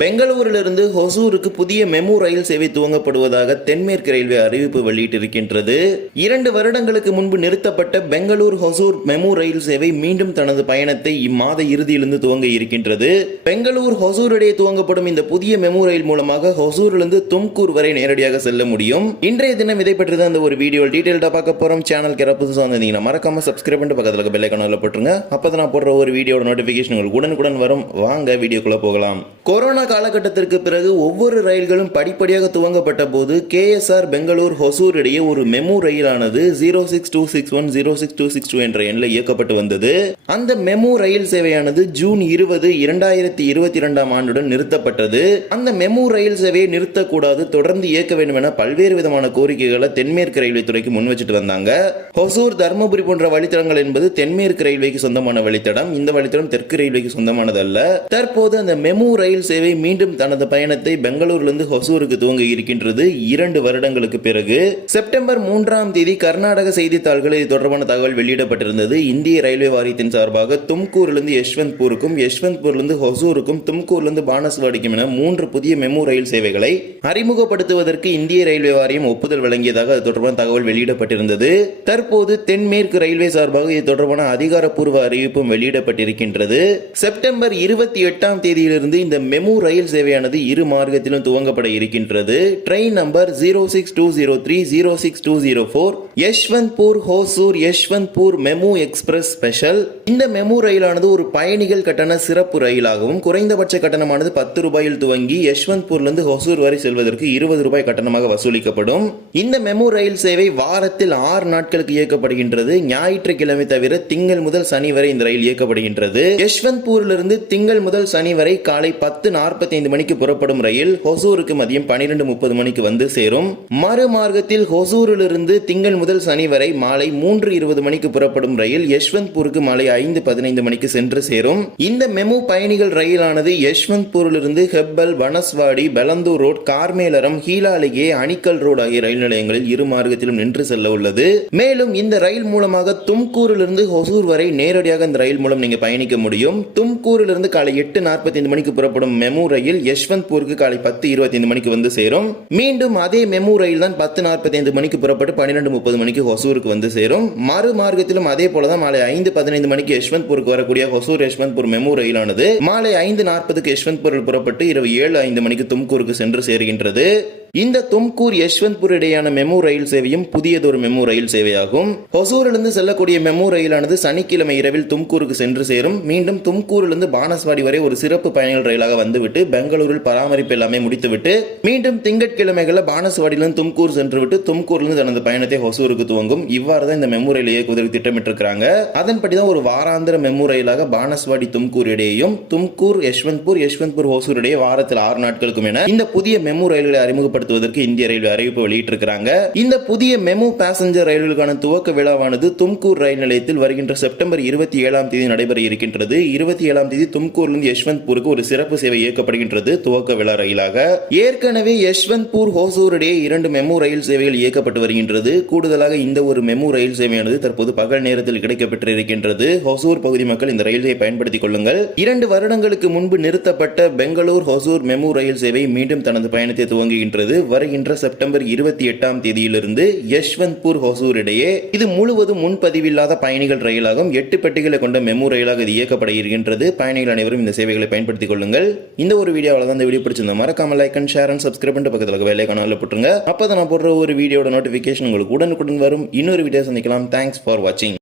பெங்களூரிலிருந்து ஹொசூருக்கு புதிய மெமு ரயில் சேவை துவங்கப்படுவதாக தென்மேற்கு ரயில்வே அறிவிப்பு வெளியிட்டிருக்கின்றது. இரண்டு வருடங்களுக்கு முன்பு நிறுத்தப்பட்ட பெங்களூர் ஹொசூர் மெமு ரயில் சேவை மீண்டும் தனது பயணத்தை இம்மாத இறுதியிலிருந்து துவங்க இருக்கின்றது. பெங்களூர் ஹொசூர் இடையே துவங்கப்படும் இந்த புதிய மெமு ரயில் மூலமாக ஹொசூரிலிருந்து தும்கூர் வரை நேரடியாக செல்ல முடியும். இன்றைய தினம் இதை பற்றி தான் இந்த ஒரு வீடியோ டீடைல்டா பார்க்க போறோம். சேனல் யாராவது புதுசாக வந்தீங்கன்னா மறக்காம சப்ஸ்கிரைப் பண்ணிட்டு பக்கத்தில் இருக்க பெல் ஐக்கானில் போட்டுருங்க. அப்போ நான் போடுற ஒரு வீடியோட நோட்டிஃபிகேஷன் உங்களுக்கு உடனுக்குடன் வரும். வாங்க வீடியோக்குள்ளே போகலாம். கொரோனா காலகட்டத்திற்கு பிறகு ஒவ்வொரு ரயில்களும் படிப்படியாக துவங்கப்பட்ட போது கேஎஸ்ஆர் பெங்களூர் ஹொசூர் இடையே ஒரு MEMU ரயிலானது zero six two six one zero six two six two என்ற எண்ணில் இயக்கப்பட்டு வந்தது. அந்த மெமு ரயில் சேவையானது ஜூன் இருபது இரண்டாயிரத்தி இருபத்தி இரண்டாம் ஆண்டுடன் நிறுத்தப்பட்டது. அந்த மெமு ரயில் சேவையை நிறுத்தக்கூடாது தொடர்ந்து இயக்க வேண்டும் என பல்வேறு விதமான கோரிக்கைகளை தென்மேற்கு ரயில்வே துறைக்கு முன் வச்சுட்டு வந்தாங்க. ஹொசூர் தருமபுரி போன்ற வழித்தடங்கள் என்பது தென்மேற்கு ரயில்வேக்கு சொந்தமான வழித்தடம். இந்த வழித்தடம் தெற்கு ரயில்வேக்கு சொந்தமானதல்ல. தற்போது அந்த மெமு ரயில் சேவை மீண்டும் தனது பயணத்தை பெங்களூரிலிருந்து ஹொசூருக்கு துவங்கி இருக்கின்றது. இரண்டு வருடங்களுக்கு பிறகு செப்டம்பர் மூன்றாம் தேதி கர்நாடக செய்தித்தாள்களில் இது தொடர்பான தகவல் வெளியிடப்பட்டிருந்தது. இந்திய ரயில்வே வாரியத்தின் சார்பாக தும்கூரிலிருந்து யஷ்வந்த்பூருக்கும் யஷ்வந்த்பூரிலிருந்து ஹொசூருக்கும் தும்கூரிலிருந்து பானஸ்வாடிக்கும் என மூன்று புதிய மெமு ரயில் சேவைகளை அறிமுகப்படுத்துவதற்கு இந்திய ரயில்வே வாரியம் ஒப்புதல் வழங்கியதாக அது தொடர்பான தகவல் வெளியிடப்பட்டிருந்தது. தற்போது தென்மேற்கு ரயில்வே சார்பாக இது தொடர்பான அதிகாரப்பூர்வ அறிவிப்பும் வெளியிடப்பட்டிருக்கின்றது. செப்டம்பர் இருபத்தி எட்டாம் தேதியிலிருந்து இந்த மெமு ரயில் சேவையானது இரு மார்க்கத்திலும் துவங்கப்பட இருக்கின்றது. Train number zero six two zero three zero six two zero four Yeshwantpur Hosur Yeshwantpur MEMU express special. இந்த மெமு ரயிலானது ஒரு பயணிகள் கட்டண சிறப்பு ரயிலாகவும் குறைந்தபட்ச கட்டணமானது பத்து ரூபாயில் துவங்கி யஷ்வந்த்பூர்லேருந்து ஹொசூர் வரை செல்வதற்கு இருபது ரூபாய் கட்டணமாக வசூலிக்கப்படும். இந்த மெமு ரயில் சேவை வாரத்தில் ஆறு நாட்களுக்கு இயக்கப்படுகின்றது. ஞாயிற்றுக்கிழமை தவிர திங்கள் முதல் சனி வரை இந்த ரயில் இயக்கப்படுகின்றது. யஷ்வந்த்பூரிலிருந்து திங்கள் முதல் சனி வரை காலை பத்து நாற்பத்தி ஐந்து மணிக்கு புறப்படும் ரயில் ஹொசூருக்கு மதியம் பனிரெண்டு முப்பது மணிக்கு வந்து சேரும். மறுமார்க்கத்தில் ஹொசூரிலிருந்து திங்கள் முதல் சனி வரை மாலை மூன்று இருபது மணிக்கு புறப்படும் ரயில் யஷ்வந்த்பூருக்கு மாலை ஐந்து பதினைந்து மணிக்கு சென்று சேரும். இந்த மெமு பயணிகள் ரயிலானது யஷ்வந்த்பூரிலிருந்து ஹெப்பல் வனஸ்வாடி பெலந்தூர் ரோட் கார்மேலரம் ஹீலாலிகே அணிக்கல் ரோடு ஆகிய ரயில் நிலையங்களில் இரு மார்க்கத்திலும் நின்று செல்ல உள்ளது. மேலும் இந்த ரயில் மூலமாக தும்கூரிலிருந்து ஹொசூர் வரை நேரடியாக இந்த ரயில் மூலம் நீங்க பயணிக்க முடியும். தும்கூரிலிருந்து காலை எட்டு நாற்பத்தி ஐந்து மணிக்கு புறப்படும் மெமு ரயில் யஷ்வந்த்பூருக்கு காலை பத்து இருபத்தி ஐந்து மணிக்கு வந்து சேரும். மீண்டும் அதே மெமு ரயில் தான் பத்து நாற்பத்தி ஐந்து மணிக்கு புறப்பட்டு பன்னிரெண்டு முப்பது மணிக்கு ஹொசூருக்கு வந்து சேரும். மறு மார்க்கத்திலும் அதே போலதான் மாலை ஐந்து பதினைந்து மணிக்கு யஷ்வந்த்பூருக்கு வரக்கூடிய ஹொசூர் யஷ்வந்த்பூர் மெமு ரயிலானது. மாலை ஐந்து நாற்பதுக்கு யஷ்வந்த்பூரில் புறப்பட்டு இரவு ஏழு ஐந்து மணிக்கு தும்கூருக்கு சென்று சேர்கின்றது. இந்த தும்கூர் யஷ்வந்த்பூர் இடையான மெமு ரயில் சேவையும் புதியதொரு மெமு ரயில் சேவையாகும். ஹொசூரிலிருந்து செல்லக்கூடிய மெமு ரயிலானது சனிக்கிழமை இரவில் தும்கூருக்கு சென்று சேரும். மீண்டும் தும்கூரிலிருந்து பானஸ்வாடி வரை ஒரு சிறப்பு பயணிகள் ரயிலாக வந்துவிட்டு பெங்களூரில் பராமரிப்பு எல்லாமே முடித்துவிட்டு மீண்டும் திங்கட்கிழமைகளில் பானஸ்வாடியிலிருந்து தும்கூர் சென்றுவிட்டு தும்கூரிலிருந்து தனது பயணத்தை ஹொசூருக்கு துவங்கும். இவ்வாறு தான் இந்த மெமு ரயில் இயக்குவதற்கு திட்டமிட்டிருக்கிறாங்க. அதன்படி தான் ஒரு வாராந்திர மெமு ரயிலாக பானஸ்வாடி தும்கூர் இடையேயும் தும்கூர் யஷ்வந்த்பூர் யஷ்வந்த்பூர் ஹொசூர் இடையே வாரத்தில் ஆறு நாட்களுக்கும் என இந்த புதிய மெமு ரயில்களை அறிமுகப்படுத்துவதற்கு இந்திய ரயில்வே அறிவிப்பு வெளியிட்டிருக்கிறாங்க. இந்த புதிய மெமு பேசஞ்சர் ரயில்களுக்கான துவக்க விழாவானது தும்கூர் ரயில் நிலையத்தில் வருகின்ற செப்டம்பர் இருபத்தி ஏழாம் தேதி நடைபெற இருக்கின்றது. இருபத்தி ஏழாம் தேதி தும்கூர்லிருந்து யஷ்வந்த்பூருக்கு ஒரு சிறப்பு சேவை இயக்கப்படுகின்றது துவக்க விழா ரயிலாக. ஏற்கனவே யஷ்வந்த்பூர் ஹோசூர் இடையே இரண்டு மெமு ரயில் சேவைகள் இயக்கப்பட்டு வருகின்றது. கூடுதலாக இந்த ஒரு மெமு ரயில் சேவையானது தற்போது பகல் நேரத்தில் கிடைக்கப்பெற்றிருக்கின்றது ஹொசூர் பகுதி மக்கள் இந்த ரயிலை பயன்படுத்திக் கொள்ளுங்கள். இரண்டு வருடங்களுக்கு முன்பு நிறுத்தப்பட்ட பெங்களூர் ஹொசூர் மெமு ரயில் சேவை மீண்டும் தனது பயணத்தை துவங்குகின்றது. வருகின்ற செப்டம்பர் இருபத்தி எட்டாம் தேதியிலிருந்து யஷ்வந்த்பூர் ஹொசூர் இடையே இது முழுவதும் முன்பதிவில்லாத பயணிகள் ரயிலாகும் எட்டு பெட்டிகளை கொண்ட மெமு ரயிலாக இது இயக்கப்பட இருக்கின்றது பயணிகள் அனைவரும் இந்த சேவைகளை பயன்படுத்திக் கொள்ளுங்கள். இந்த ஒரு வீடியோவில் தான் இந்த வீடியோ பிடிச்சிருந்தா மறக்காம like and share and subscribe பண்ணிட்டு பக்கத்தில் வேலை கனாலில் போட்டுருங்க. அப்போ நான் போடுற ஒரு வீடியோட நோட்டிஃபிகேஷன் உங்களுக்கு உடனுக்குடன் வரும். இன்னொரு வீடியோ சந்திக்கலாம். தேங்க்ஸ் ஃபார் வாட்சிங்